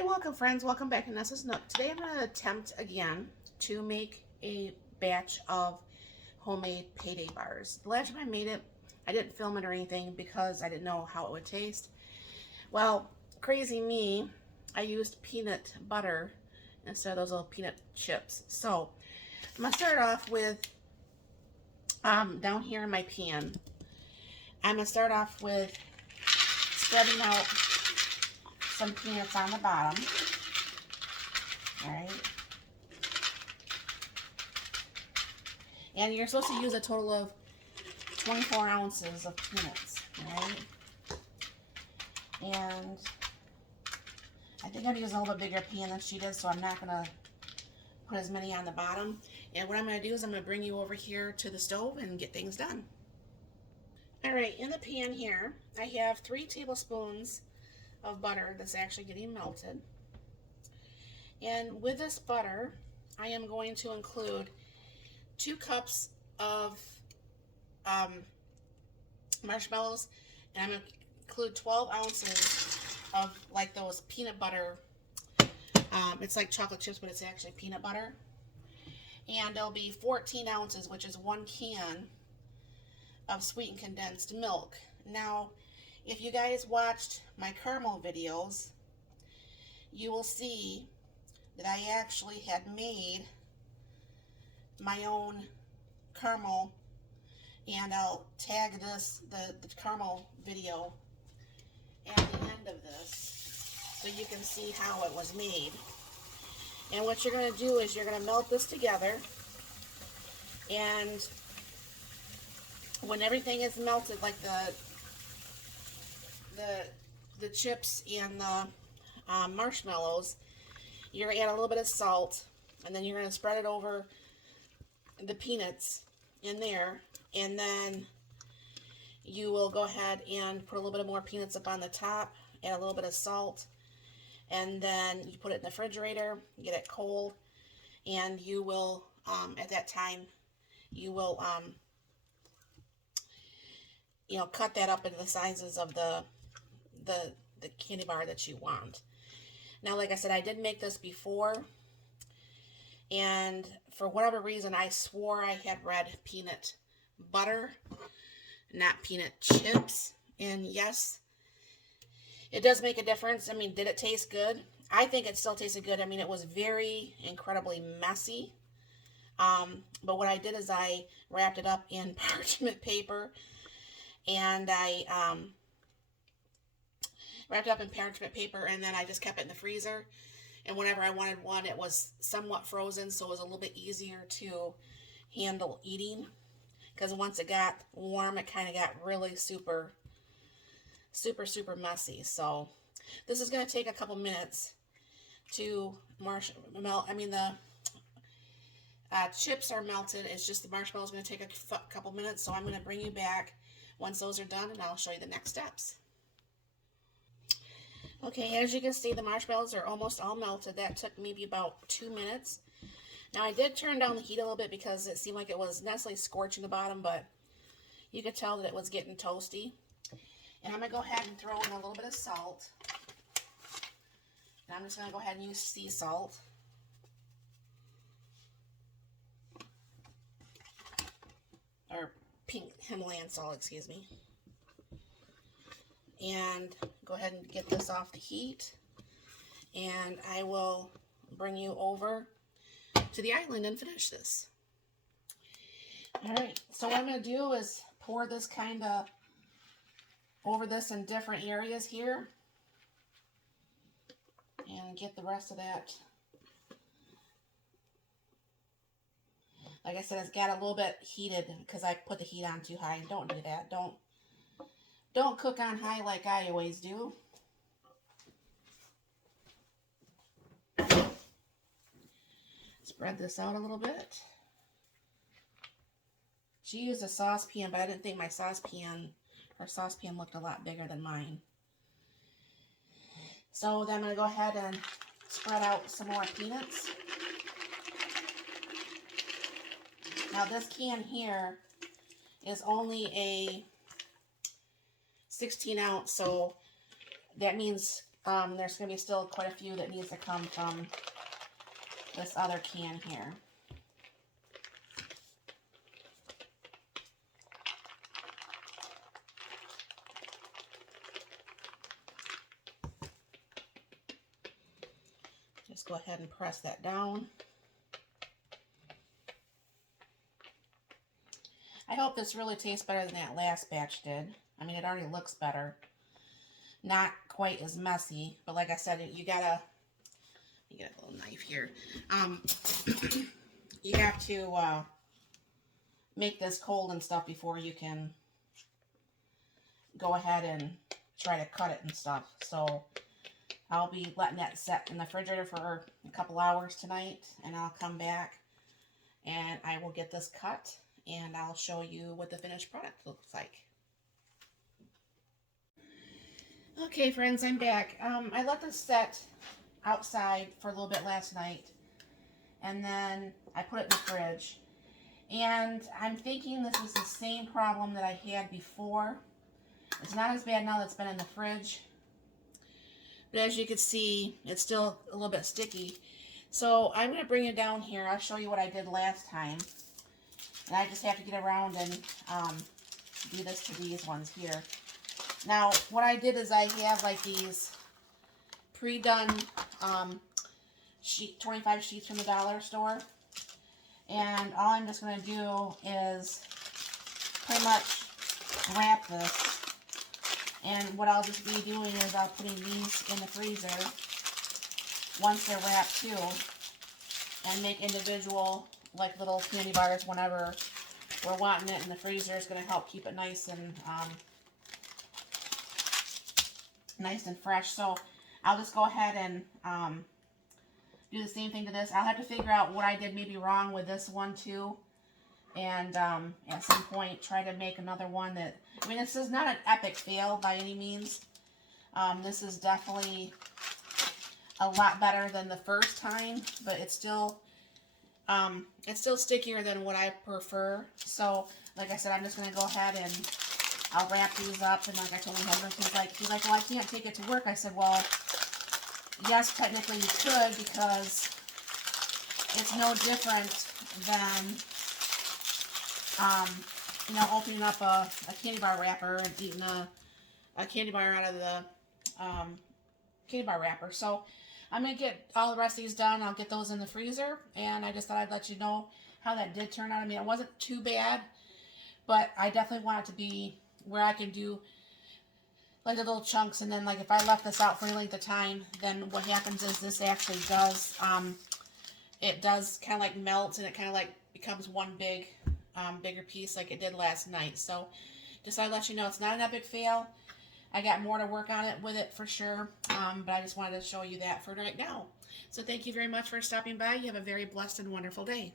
Hi, welcome friends. Welcome back to Nessa's Nook. Today I'm going to attempt again to make a batch of homemade Payday bars. The last time I made it, I didn't film it or anything because I didn't know how it would taste. Well, crazy me, I used peanut butter instead of those little peanut chips. So I'm going to start off with, down here in my pan, I'm going to start off with spreading out some peanuts on the bottom. Alright. And you're supposed to use a total of 24 ounces of peanuts. Alright. And I think I'm using a little bit bigger pan than she did, so I'm not going to put as many on the bottom. And what I'm going to do is I'm going to bring you over here to the stove and get things done. Alright, in the pan here, I have 3 tablespoons of butter that's actually getting melted. And with this butter, I am going to include 2 cups of marshmallows, and I'm going to include 12 ounces of like those peanut butter. It's like chocolate chips, but it's actually peanut butter. And there'll be 14 ounces, which is 1 can of sweetened condensed milk. Now, if you guys watched my caramel videos, you will see that I actually had made my own caramel, and I'll tag this, the caramel video at the end of this so you can see how it was made. And what you're going to do is you're going to melt this together, and when everything is melted, like the chips and the marshmallows, you're going to add a little bit of salt, and then you're going to spread it over the peanuts in there, and then you will go ahead and put a little bit more peanuts up on the top, add a little bit of salt, and then you put it in the refrigerator, get it cold, and you will, at that time, you will, cut that up into the sizes of the candy bar that you want. Now, like I said, I did make this before, and for whatever reason, I swore I had red peanut butter, not peanut chips. And yes, it does make a difference. I mean, did it taste good? I think it still tasted good. I mean, it was very incredibly messy. But what I did is I wrapped it up in parchment paper, and I wrapped it up in parchment paper, and then I just kept it in the freezer. And whenever I wanted one, it was somewhat frozen, so it was a little bit easier to handle eating. Because once it got warm, it kind of got really super messy. So this is going to take a couple minutes to melt. I mean, the chips are melted. It's just the marshmallow is going to take a couple minutes. So I'm going to bring you back once those are done, and I'll show you the next steps. Okay, as you can see, the marshmallows are almost all melted. That took maybe about 2 minutes. Now, I did turn down the heat a little bit because it seemed like it was not necessarily scorching the bottom, but you could tell that it was getting toasty. And I'm going to go ahead and throw in a little bit of salt. And I'm just going to go ahead and use sea salt. Or pink Himalayan salt, excuse me. And go ahead and get this off the heat, and I will bring you over to the island and finish this. Alright, so what I'm going to do is pour this kind of over this in different areas here, and get the rest of that. Like I said, it's got a little bit heated because I put the heat on too high. Don't do that. Don't cook on high like I always do. Spread this out a little bit. She used a saucepan, but I didn't think my saucepan looked a lot bigger than mine. So then I'm going to go ahead and spread out some more peanuts. Now this can here is only a 16 ounce, so that means There's going to be still quite a few that needs to come from this other can here. Just go ahead and press that down. I hope this really tastes better than that last batch did. I mean, it already looks better. Not quite as messy, but like I said, you gotta, you get a little knife here. You have to make this cold and stuff before you can go ahead and try to cut it and stuff. So I'll be letting that set in the refrigerator for a couple hours tonight, and I'll come back and I will get this cut and I'll show you what the finished product looks like. Okay, friends, I'm back. I let this set outside for a little bit last night, and then I put it in the fridge. And I'm thinking this is the same problem that I had before. It's not as bad now that it's been in the fridge. But as you can see, it's still a little bit sticky. So I'm going to bring it down here. I'll show you what I did last time. And I just have to get around and do this to these ones here. Now, what I did is I have like these pre-done 25 sheets from the dollar store. And all I'm just going to do is pretty much wrap this. And what I'll just be doing is I'll putting these in the freezer once they're wrapped too, and make individual like little candy bars whenever we're wanting it in the freezer. It's going to help keep it nice and fresh. So I'll just go ahead and do the same thing to this. I'll have to figure out what I did maybe wrong with this one too. And at some point try to make another one that, I mean, this is not an epic fail by any means. This is definitely a lot better than the first time, but it's still stickier than what I prefer. So like I said, I'm just going to go ahead and I'll wrap these up. And like I told my husband, he's like, well, I can't take it to work. I said, well, yes, technically you could, because it's no different than you know, opening up a candy bar wrapper and eating a candy bar out of the candy bar wrapper. So I'm going to get all the rest of these done. I'll get those in the freezer, and I just thought I'd let you know how that did turn out. I mean, it wasn't too bad, but I definitely want it to be where I can do like the little chunks, and then like if I left this out for any length of time, then what happens is this actually does, it does kind of like melt, and it kind of like becomes one big bigger piece like it did last night. So just thought I'd let you know it's not an epic fail. I got more to work on it with it for sure, but I just wanted to show you that for right now. So thank you very much for stopping by. You have a very blessed and wonderful day.